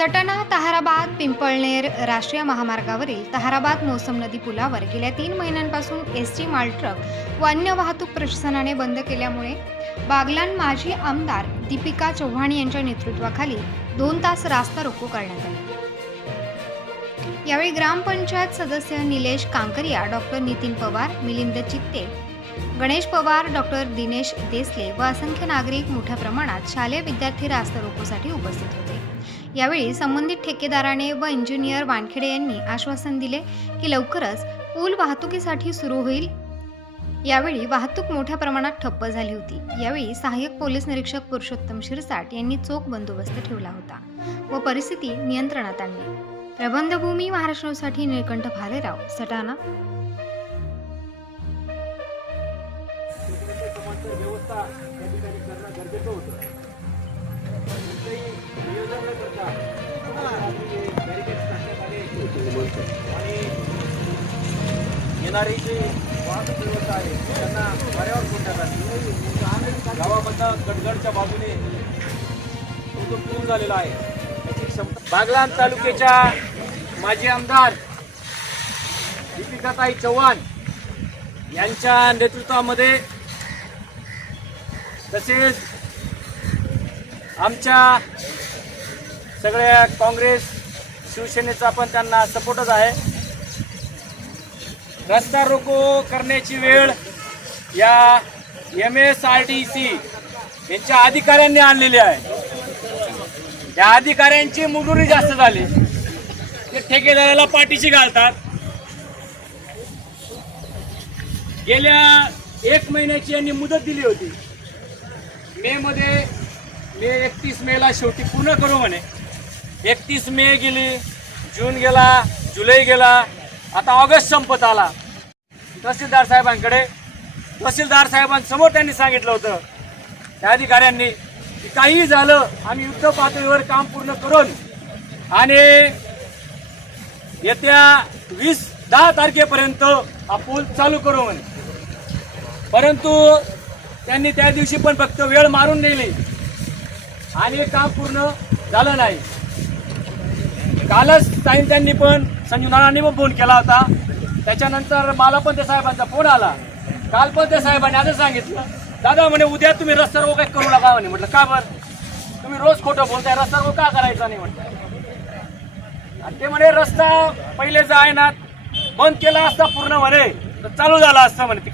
सटाणा ताहाराबाद पिंपळनेर राष्ट्रीय महामार्गावरील ताहाराबाद मोसम नदी पुलावर गेल्या तीन महिन्यांपासून एस टी माल ट्रक व अन्य वाहतूक प्रशासनाने बंद केल्यामुळे बागलान माजी आमदार दीपिका चव्हाण यांच्या नेतृत्वाखाली दोन तास रास्ता रोको करण्यात आले. यावेळी ग्रामपंचायत सदस्य निलेश कांकरिया डॉक्टर नितीन पवार मिलिंद चित्ते गणेश पवार डॉक्टर दिनेश देसले व असंख्य नागरिक मोठ्या प्रमाणात शालेय विद्यार्थी रास्ता रोकोसाठी उपस्थित होते. यावेळी संबंधित ठेकेदाराने व इंजिनियर वानखेडे यांनी आश्वासन दिले की लवकरच पूल वाहतुकीसाठी सुरू होईल. यावेळी वाहतूक मोठ्या प्रमाणात ठप्प झाली होती. यावेळी सहाय्यक पोलीस निरीक्षक पुरुषोत्तम शिरसाट यांनी चोख बंदोबस्त ठेवला होता व परिस्थिती नियंत्रणात आणली. प्रबंधभूमी महाराष्ट्रासाठी निळकंठ भालेराव सटाणा. व्यवस्था त्या ठिकाणी करणं गरजेचं होतं. आणि येणारी जी वाहतूक व्यवस्था आहे त्यांना बऱ्यावर सोडण्यात गावामधनं गडगडच्या बाजूने तो जो पूल झालेला आहे. त्याची क्षमता बागलाण तालुक्याच्या माजी आमदार दीपिकाताई चव्हाण यांच्या नेतृत्वामध्ये तसेच आमच्या सगळ्या काँग्रेस शिवसेनेचा पण त्यांना सपोर्टच आहे. रस्ता रोको करण्याची वेळ या M S R T C यांच्या अधिकाऱ्यांनी आणलेली आहे. या अधिकाऱ्यांची मुजुरी जास्त झाली. ते ठेकेदाराला पाठीशी घालतात. गेल्या एक महिन्याची यांनी मुदत दिली होती. मे मध्ये मे एकतीस मेला शेवटी पूर्ण करू म्हणे. एकतीस मे गेली जून गेला जुलै गेला आता ऑगस्ट संपत आला. तहसीलदार साहेबांकडे तहसीलदार साहेबांसमोर त्यांनी सांगितलं होतं त्या अधिकाऱ्यांनी की काहीही झालं आम्ही युद्ध पातळीवर काम पूर्ण करून आणि येत्या वीस दहा तारखेपर्यंत हा पूल चालू करू म्हणे. परंतु त्यांनी त्या दिवशी पण फक्त वेळ मारून नेली. आणि काम पूर्ण झालं नाही. कालच टाईम त्यांनी पण संजू नानांनी पण फोन केला होता. त्याच्यानंतर मला पण त्या साहेबांचा फोन आला. काल पण त्या साहेबांनी असं सांगितलं दादा म्हणे उद्या तुम्ही रस्ता रोको काही करू नका म्हणे. म्हटलं का बरं? तुम्ही रोज खोटं बोलताय रस्ता रोको का करायचा नाही? म्हटलं. आणि ते म्हणे रस्ता पहिले जो आहे ना बंद केला असता पूर्ण म्हणे तर चालू झाला असता म्हणे तिकडे.